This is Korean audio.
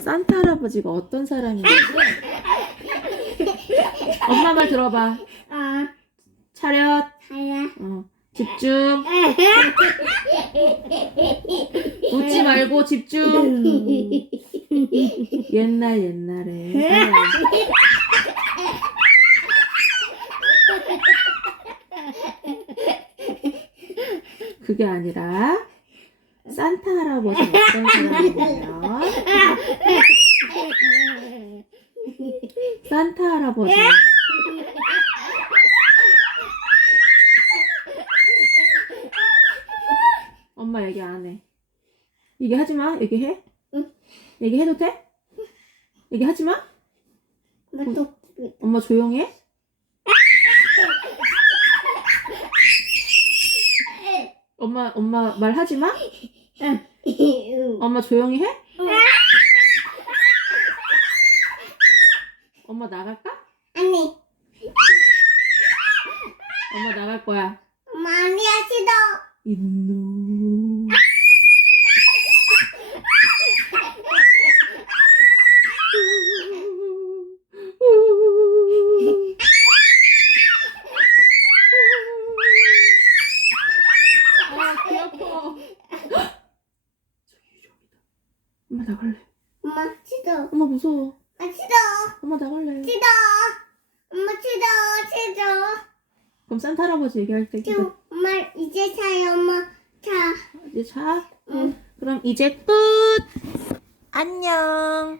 산타 할아버지가 어떤 사람인지 엄마 말 들어봐. 아, 차렷. 하야. 어, 집중. 웃지 말고 집중. 옛날 옛날에. 그게 아니라 산타 할아버지 어떤 사람이냐면 산타 할아버지 엄마 얘기 안 해. 얘기하지 마. 얘기해. 응. 얘기해도 돼? 얘기하지 마. 엄마 조용히 해. 엄마 엄마 말하지 마. 엄마 조용히 해. 엄마 나갈까? 아니, 엄마 나갈 거야. 많이 하시도. 인노. 아, 귀. 엄마 나갈래. 엄마 치도. 엄마 무서워. 아 치도. 엄마 나갈래. 치도. 엄마 치도. 치도. 그럼 산타 할아버지 얘기할 때 기다. 저 엄마 이제 자요 엄마. 자. 이제 자. 응. 그럼 이제 끝. 안녕.